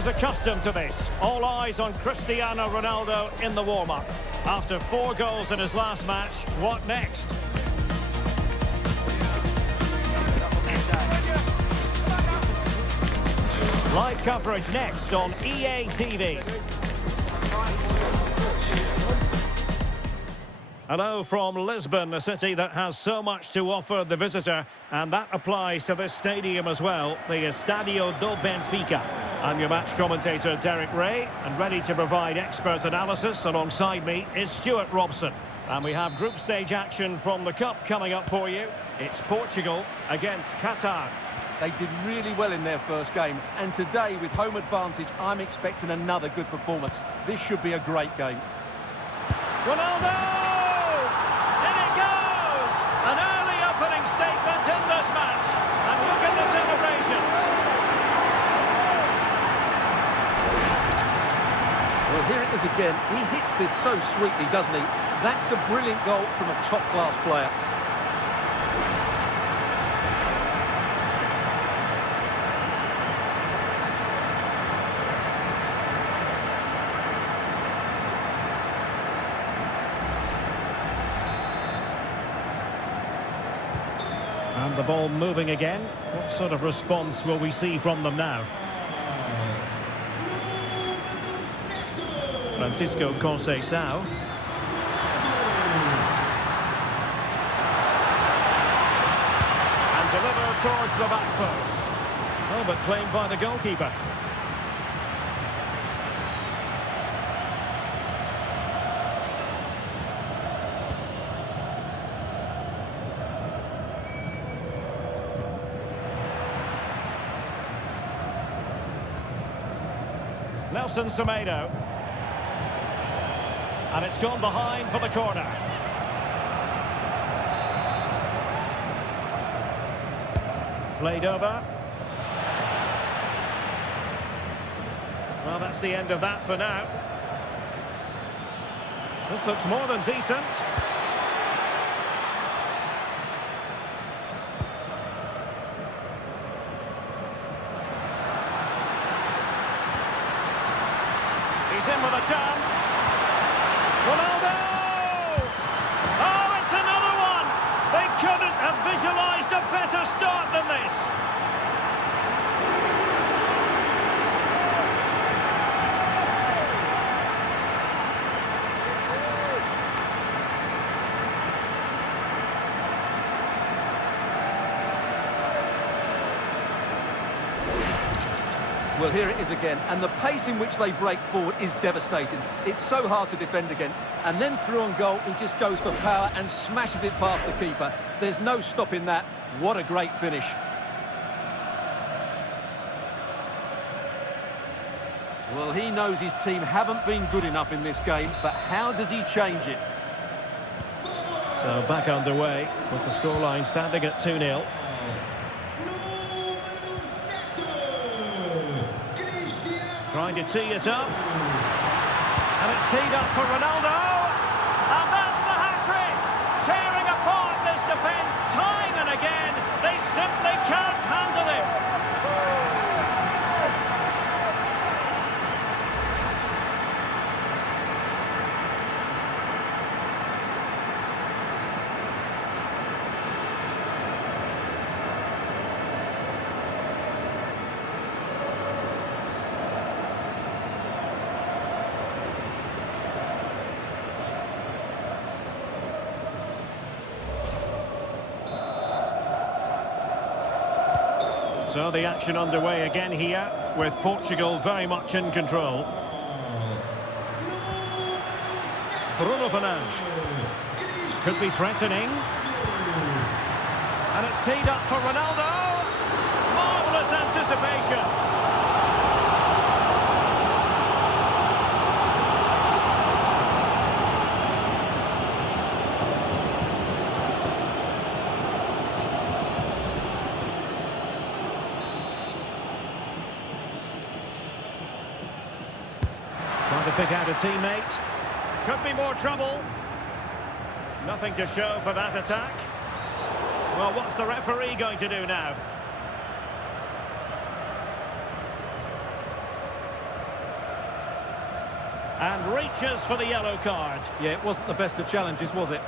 he's accustomed to this. All eyes on Cristiano Ronaldo in the warm-up. After 4 goals in his last match, what next? Live coverage next on EA TV. Hello from Lisbon, a city that has so much to offer the visitor, and that applies to this stadium as well, the Estadio do Benfica. I'm your match commentator, Derek Ray, and ready to provide expert analysis. Alongside me is Stuart Robson. And we have group stage action from the Cup coming up for you. It's Portugal against Qatar. They did really well in their first game, and today, with home advantage, I'm expecting another good performance. This should be a great game. Ronaldo! An early opening statement in this match. And look at the celebrations. Well, here it is again. He hits this so sweetly, doesn't he? That's a brilliant goal from a top-class player. And the ball moving again. What sort of response will we see from them now? Francisco Conceição. And delivered towards the back post. Oh, but claimed by the goalkeeper. Nelson Semedo. And it's gone behind for the corner. Played over. Well, that's the end of that for now. This looks more than decent. He's in with a chance. Ronaldo! Oh, it's another one! They couldn't have visualised a better start than this. Well, here it is again, and the pace in which they break forward is devastating. It's so hard to defend against. And then through on goal, he just goes for power and smashes it past the keeper. There's no stopping that. What a great finish. Well, he knows his team haven't been good enough in this game, but how does he change it? So back underway with the scoreline standing at 2-0. Trying to tee it up. And it's teed up for Ronaldo. And that's the hat-trick. Tearing apart this defence time and again. They simply can't handle it. So the action underway again here, with Portugal very much in control. Bruno Fernandes. Could be threatening. And it's teed up for Ronaldo. Marvellous anticipation. Trying to pick out a teammate. Could be more trouble. Nothing to show for that attack. Well, what's the referee going to do now? And reaches for the yellow card. Yeah, it wasn't the best of challenges, was it?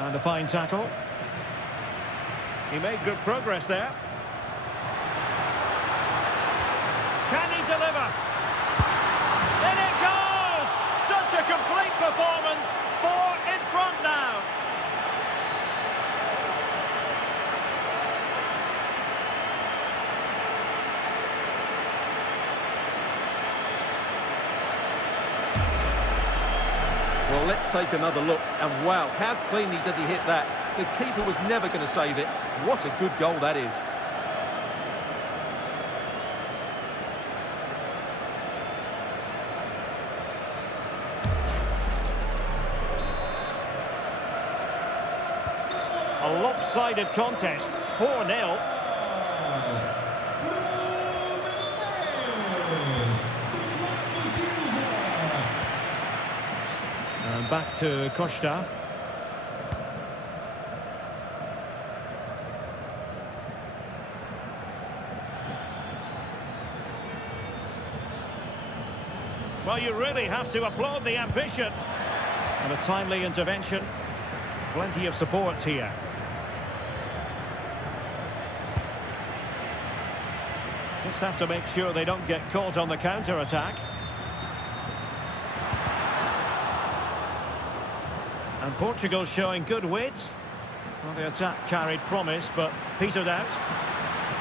And a fine tackle. He made good progress there. Can he deliver? In it goes! Such a complete performance. 4 in front now. Well, let's take another look. And wow, how cleanly does he hit that? The keeper was never going to save it. What a good goal that is. A lopsided contest. 4-0. And back to Costa. Well, you really have to applaud the ambition. And a timely intervention. Plenty of support here. Just have to make sure they don't get caught on the counter-attack. And Portugal showing good width. Well, the attack carried promise, but petered out.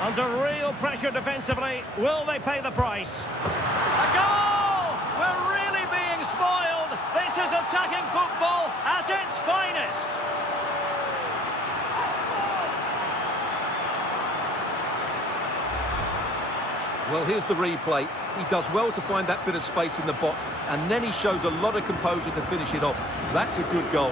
Under real pressure defensively, will they pay the price? A goal! We're really being spoiled. This is attacking football at its finest. Well, here's the replay. He does well to find that bit of space in the box, and then he shows a lot of composure to finish it off. That's a good goal.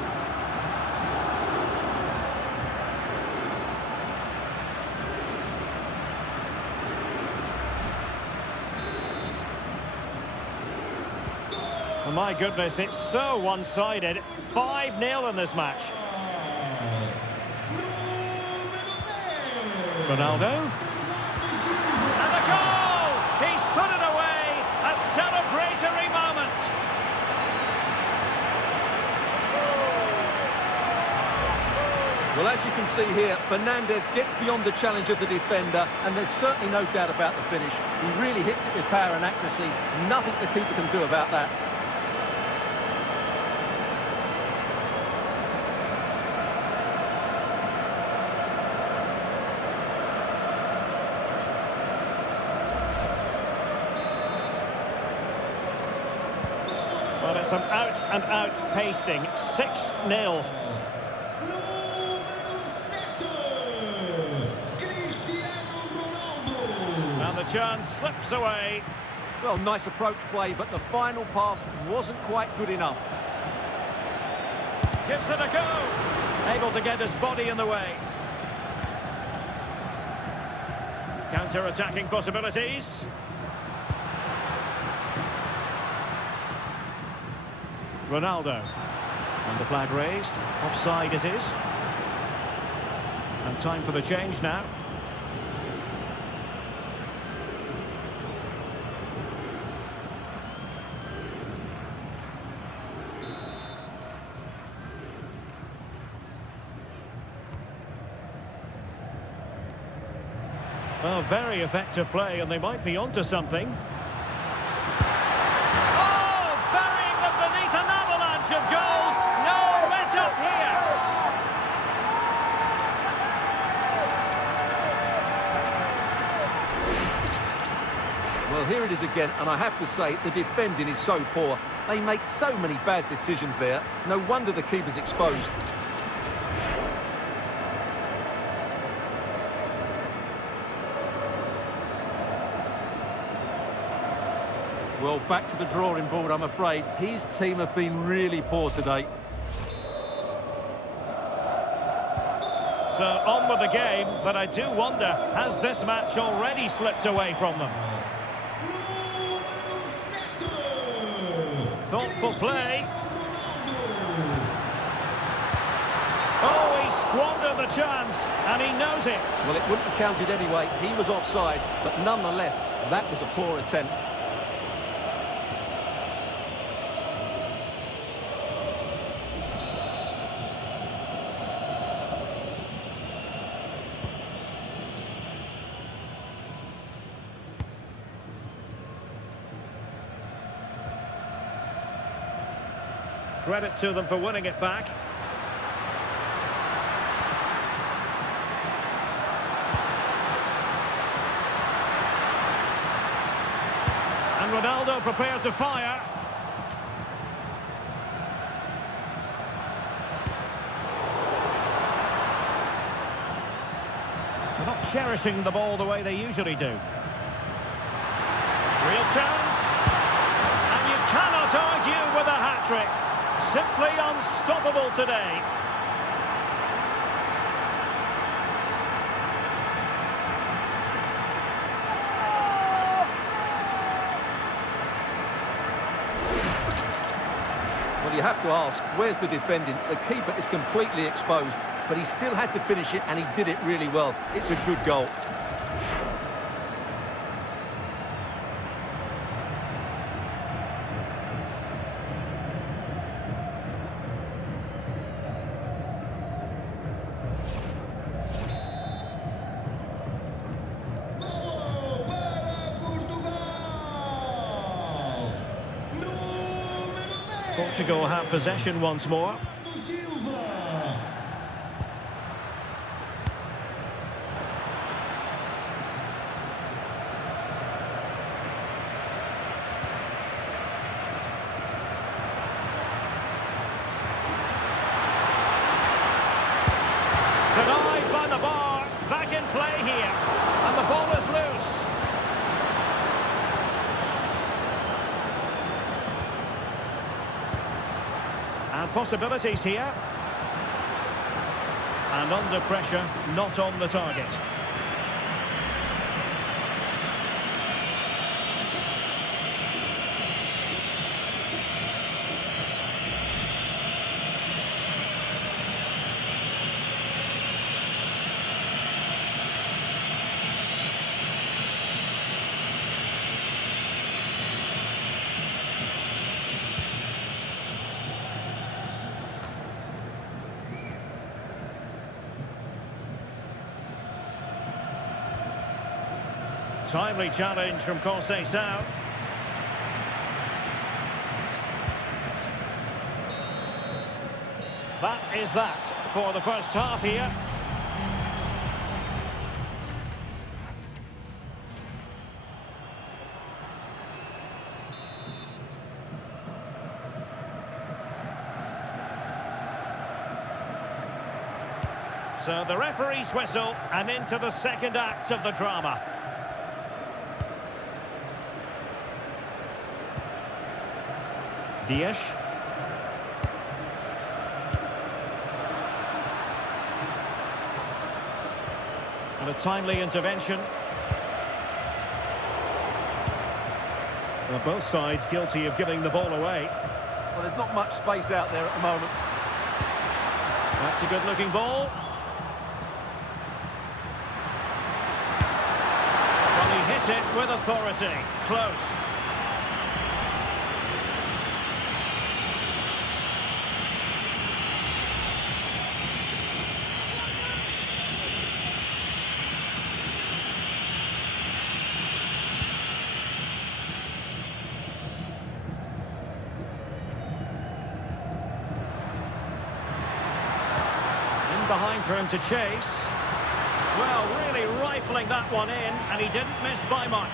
Oh, my goodness, it's so one-sided. 5-0 in this match. Ronaldo. And a goal! He's put it away. A celebratory moment. Well, as you can see here, Fernandes gets beyond the challenge of the defender, and there's certainly no doubt about the finish. He really hits it with power and accuracy. Nothing the keeper can do about that. Well, it's an out-and-out pasting. 6-0. And the chance slips away. Well, nice approach play, but the final pass wasn't quite good enough. Gives it a go. Able to get his body in the way. Counter-attacking possibilities. Ronaldo. And the flag raised. Offside it is. And time for the change now. Well, very effective play, and they might be onto something. Oh, burying them beneath an avalanche of goals. No let-up here. Well, here it is again, and I have to say, the defending is so poor. They make so many bad decisions there. No wonder the keeper's exposed. Well, back to the drawing board, I'm afraid. His team have been really poor today. So on with the game, but I do wonder, has this match already slipped away from them? Thoughtful play. Oh, he squandered the chance, and he knows it. Well, it wouldn't have counted anyway. He was offside, but nonetheless, that was a poor attempt. Credit to them for winning it back. And Ronaldo prepared to fire. They're not cherishing the ball the way they usually do. Real chance. And you cannot argue with a hat-trick. Simply unstoppable today. Well, you have to ask, where's the defending? The keeper is completely exposed, but he still had to finish it, and he did it really well. It's a good goal. Portugal have possession once more. Denied by the bar. Back in play here. And the ball is loose. And possibilities here. And under pressure, not on the target. Timely challenge from Conceição. That is that for the first half here. So the referee's whistle, and into the second act of the drama. Dias. And a timely intervention. Well, both sides guilty of giving the ball away. Well, there's not much space out there at the moment. That's a good-looking ball. Well, he hit it with authority. Close. Behind for him to chase. Well, really rifling that one in, and he didn't miss by much.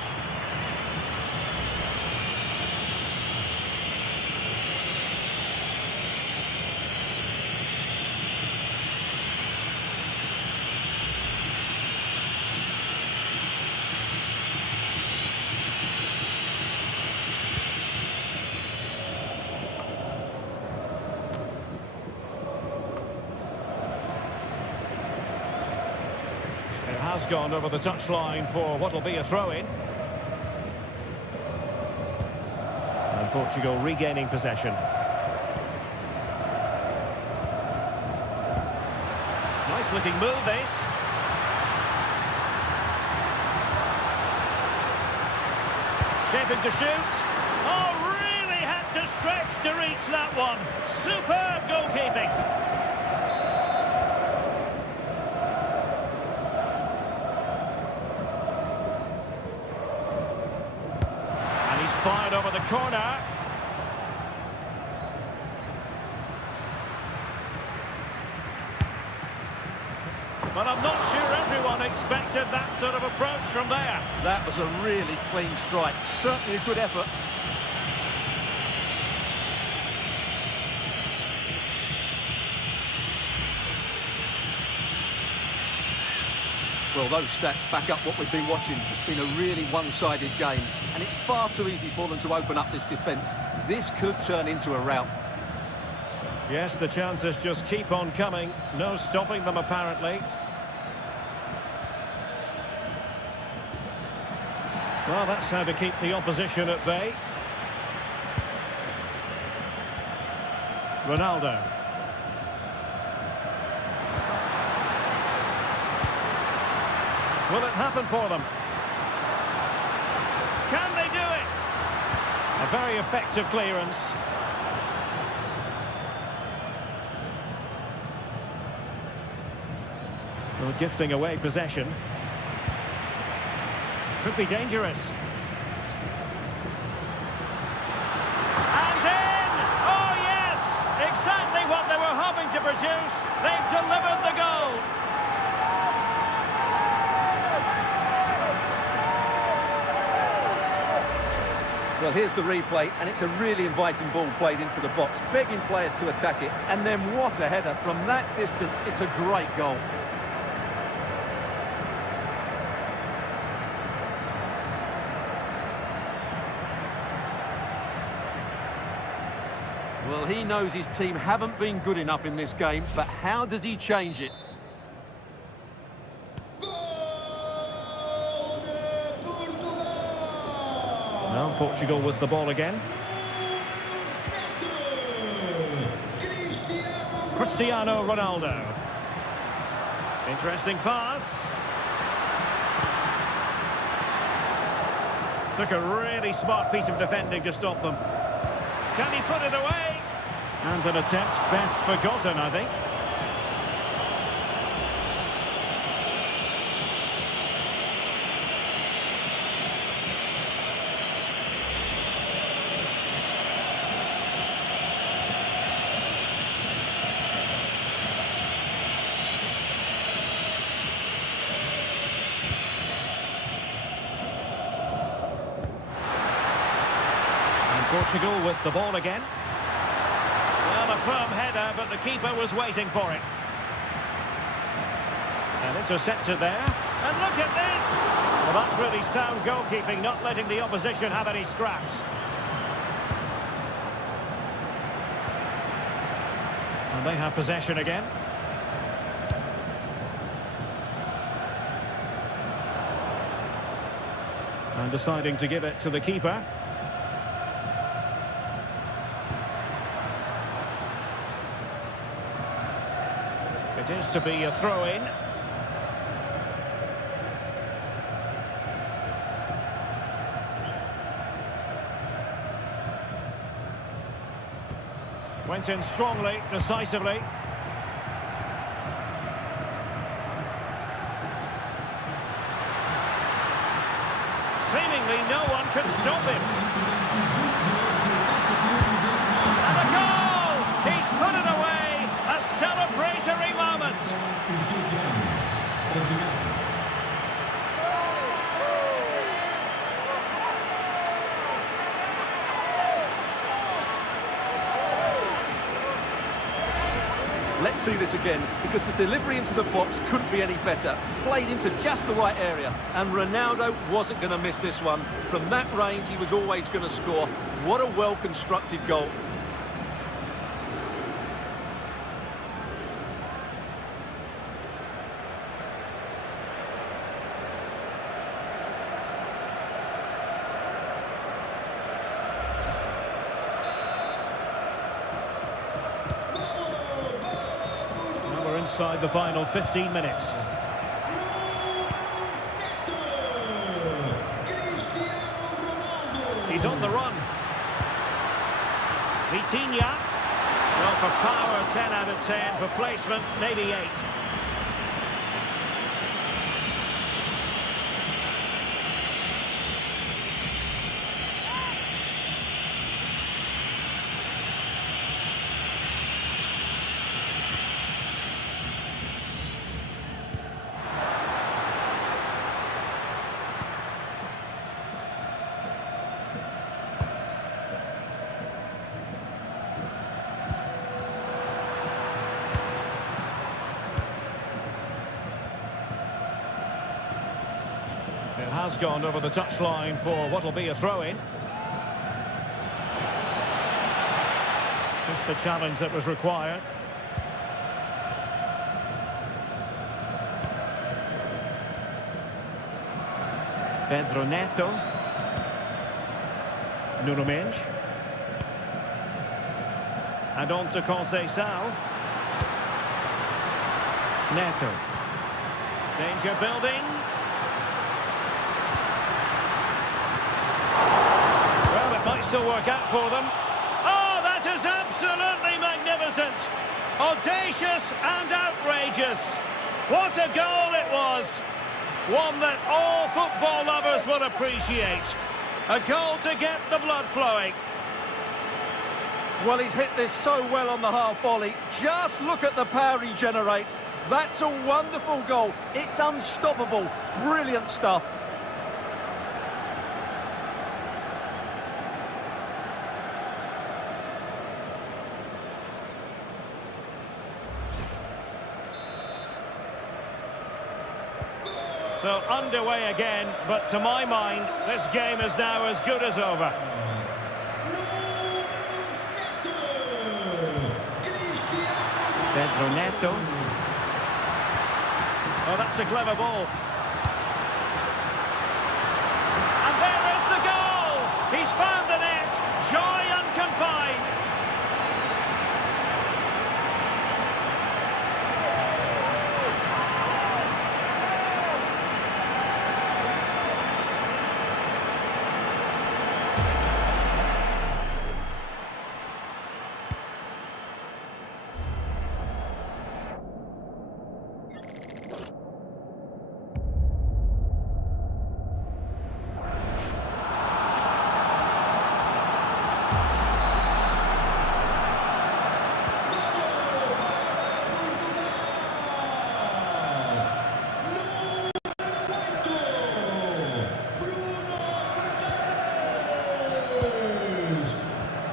has gone over the touchline for what will be a throw-in. And Portugal regaining possession. Nice looking move, this. Shaping to shoot. Oh, really had to stretch to reach that one. Superb goalkeeping. And he's fired over the corner. But I'm not sure everyone expected that sort of approach from there. That was a really clean strike. Certainly a good effort. Well, those stats back up what we've been watching. It's been a really one-sided game, and it's far too easy for them to open up this defence. This could turn into a rout. Yes, the chances just keep on coming. No stopping them, apparently. Well, that's how to keep the opposition at bay. Ronaldo. Will it happen for them? Can they do it? A very effective clearance. Well, gifting away possession. Could be dangerous. And in! Oh, yes! Exactly what they were hoping to produce. They've delivered the goal. Well, here's the replay, and it's a really inviting ball played into the box, begging players to attack it. And then what a header. From that distance, it's a great goal. Well, he knows his team haven't been good enough in this game, but how does he change it? Now Portugal with the ball again. Cristiano Ronaldo. Interesting pass. Took a really smart piece of defending to stop them. Can he put it away? And an attempt best forgotten, I think. And Portugal with the ball again. Well, a firm header, but the keeper was waiting for it. And intercepted there. And look at this! Well, that's really sound goalkeeping, not letting the opposition have any scraps. And they have possession again. And deciding to give it to the keeper. It is to be a throw-in. Went in strongly, decisively. Seemingly no one can stop him. And a goal! He's put it away! A celebratory moment! Let's see this again, because the delivery into the box couldn't be any better. Played into just the right area, and Ronaldo wasn't going to miss this one. From that range, he was always going to score. What a well-constructed goal. inside the final 15 minutes. He's on the run. Vitinha. Well, for power, 10 out of 10. For placement, maybe 8. It has gone over the touchline for what will be a throw-in. Just the challenge that was required. Pedro Neto. Nuno Mendes. And on to Conceição. Neto. Danger building. Well, it might still work out for them. Oh, that is absolutely magnificent. Audacious and outrageous. What a goal it was. One that all football lovers will appreciate. A goal to get the blood flowing. Well, he's hit this so well on the half volley. Just look at the power he generates. That's a wonderful goal. It's unstoppable. Brilliant stuff. So underway again, but to my mind, this game is now as good as over. Pedro Neto. Oh, that's a clever ball. And there is the goal! He's found the net. Joy unconfined.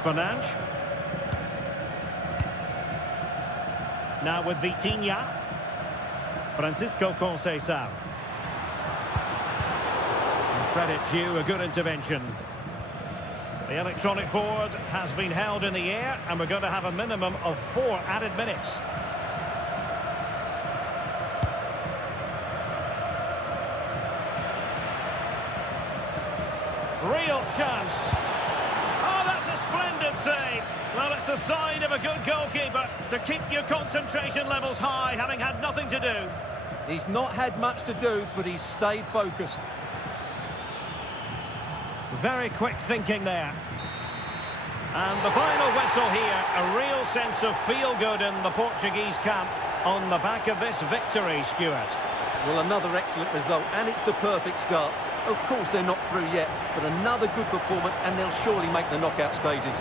Fernandes. Now with Vitinha. Francisco Conceição. Credit due, a good intervention. The electronic board has been held in the air, and we're going to have a minimum of 4 added minutes. Real chance. Oh, that's a splendid save. Well, it's the sign of a good goalkeeper to keep your concentration levels high, having had nothing to do. He's not had much to do, but he's stayed focused. Very quick thinking there. And the final whistle here, a real sense of feel-good in the Portuguese camp on the back of this victory, Stuart. Well, another excellent result, and it's the perfect start. Of course, they're not through yet, but another good performance, and they'll surely make the knockout stages.